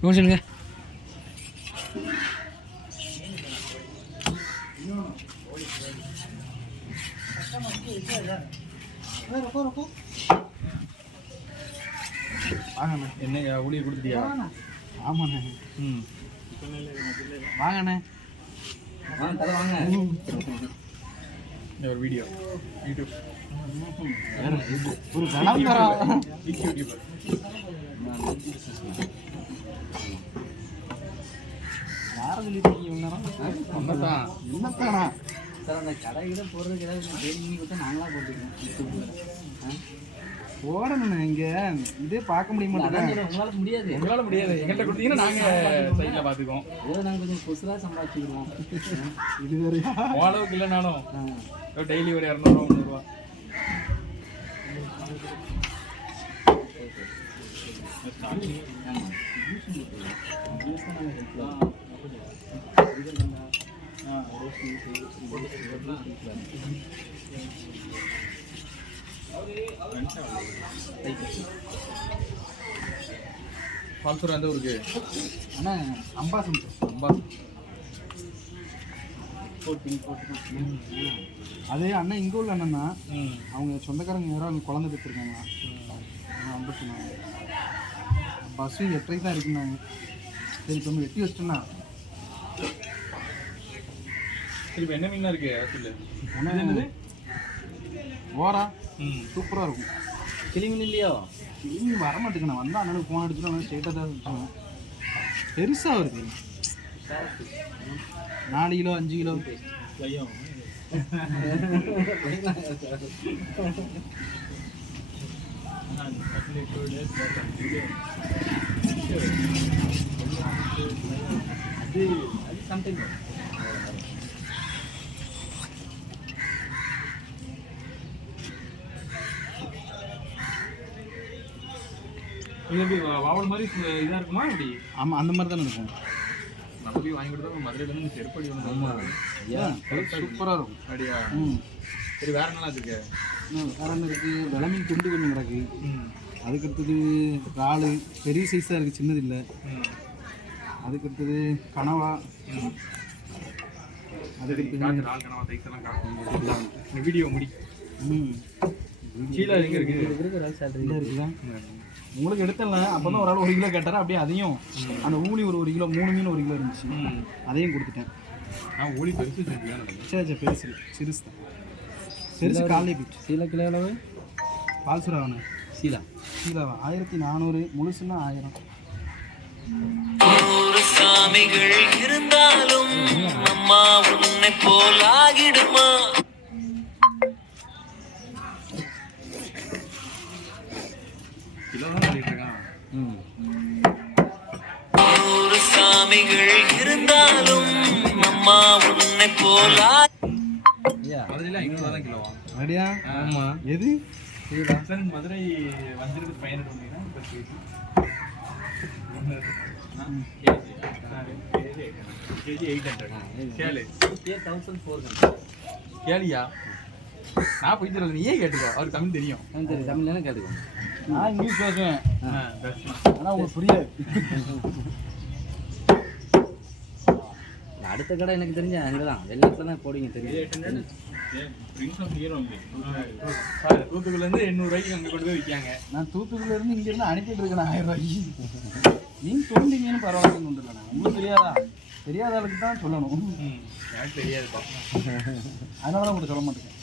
இவங்க சொல்லுங்க. வாங்கண்ணே என்னங்க ஊழியர் கொடுத்துட்டியா? ஆமாண்ணே. ம். வாங்கண்ணே. வாங்க வாங்க. ஒரு வீடியோ. யூடியூப். ஒரு யாரை சொல்லிட்டு இவ்வளோ நேரம் என்னத்தானா சார் அந்த கடையில போடுறதுக்கு ஏதாவது ட்ரெயின் பண்ணி கொடுத்தா நாங்களாக போட்டுக்கிறோம் போடணுண்ணே இங்க இதே பார்க்க முடிய அதான் உங்களால முடியாது உங்களால முடியாது எங்கள்கிட்ட கொடுத்தீங்கன்னா நாங்க சைட்ல பாத்துக்குவோம் ஏதோ நாங்கள் கொஞ்சம் புதுசாக சம்பாதிச்சுக்கிறோம் இது வேறையா உன் அளவுக்கு இல்லைனாலும் டெய்லி ஒரு இரநூறுவா முந்நூறுவா பால்சூர் எந்த ஊருக்கு? அண்ணா அம்பாசம். ரொம்ப அது அண்ணன் இங்க உள்ள அண்ணன்னா அவங்க சொந்தக்காரங்க யாரோ அவங்க குழந்தை பெற்றிருக்காங்களா ஐம்பத்தி நாலு பஸ்ஸும் எட்டரை தான் இருக்குன்னாங்க. சரி இப்போ வெட்டி வச்சிட்டோம்னா சரி இப்போ என்ன மீன்லாம் இருக்கு அண்ணா ஓரா ம். சூப்பராக இருக்கும். கிளிமீன் இல்லையோ? இனி வர மாட்டேங்கண்ணா வந்தால் அண்ணனுக்கு ஃபோன் அடிச்சுட்டு அண்ணன் ஸ்ட்ரெயிட்டாக தான் வச்சுருவேன் பெருசாக வருது. நாலு கிலோ அஞ்சு கிலோ. அது அது சம்டைம் இது எப்படி வா- வாவல் மாதிரி சு- இதா இருக்குமா இப்படி ஆமாம் அந்த மாதிரி தானே இருக்கும். நம்ம போய் வாங்கி கொடுத்தா மதுரையில இருந்து செருப்படி வந்து சூப்பராக இருக்கும். அப்படியா? ம். சரி வேற என்னலாம் இருக்கு? இன்னும் வேற என்ன இருக்குது விளமீன் துண்டு கொஞ்சம் கிடக்கு. ம். அதுக்கு அடுத்தது இறாலு. பெரிய சைஸாக இருக்குது சின்னது இல்லை. ம் அதுக்கு அடுத்தது கனவா அதுக்கு நாள் கனவா தைஸ் எல்லாம் காட்டும் இந்த வீடியோ முடி. ம். கீழே எங்க இருக்குதா? உங்களுக்கு எடுத்தல அப்போ தான் ஒரு ஆள் ஒரு கிலோ கேட்டார்? அப்படியே அதையும் அந்த ஊனி ஒரு ஒரு கிலோ மூணு மீன் ஒரு கிலோ இருந்துச்சு. ம். அதையும் கொடுத்துட்டேன். நான் ஓடி பெருசு சரி சரி பெருசு. சிறுசு தான். பெருசு காலையே போயிட்டு சீல கிலோ சுறாவண்ணே சீலா. கீழாவா ஆயிரத்தி நானூறு. முழுசுன்னா ஆயிரம். நூறு சாமிகள் இருந்தாலும் அம்மா உன்னை போல் ஆகிடுமா? கிலோ தான் சொல்லிட்டு இருக்கான் ம் நூறு சாமிகள் இருந்தாலும் அம்மா உன்னை போல் ஐநூறுவா தான் கிலோவா அப்படியா? ஆமாம் எது? சார் மதுரை வஞ்சிரத்து பயணிட்டு வந்தீங்கன்னா இப்போ கேஜி கேஜி எயிட் ஹண்ட்ரட் கேளு. தௌசண்ட் ஃபோர் ஹண்ட்ரட் கேளியா? நான் போய் தரது நீயே கேட்டுக்கோ. அவருக்கு தமிழ் தெரியும். சரி தமிழ்லாம் கேட்டுக்கோங்க நான் இங்கிலீஷ் பேசுவேன். ஆனால் உங்களுக்கு புரியாது. அடுத்த கடை எனக்கு தெரிஞ்ச அங்கே தான் வெளிநாட்டில் தான் போடுவீங்க தெரியும் சார், தூத்துக்குடில இருந்து எண்ணூறு ரூபாய்க்கு அங்கே கொண்டு போய் விற்காங்க. நான் தூத்துக்குடியில இருந்து இங்க இருந்து அனுப்பிட்டு இருக்கேன் ஆயிரம் ரூபாய்க்கு. மீன் தோண்டி மீன் பரவாயில்லன்னு வந்துருக்கேன் உங்களுக்கு தெரியாதா? தெரியாத ஆளுக்கு தான் சொல்லணும். எனக்கு தெரியாதுப்பா அதனால தான் உங்களுக்கு சொல்ல மாட்டேங்க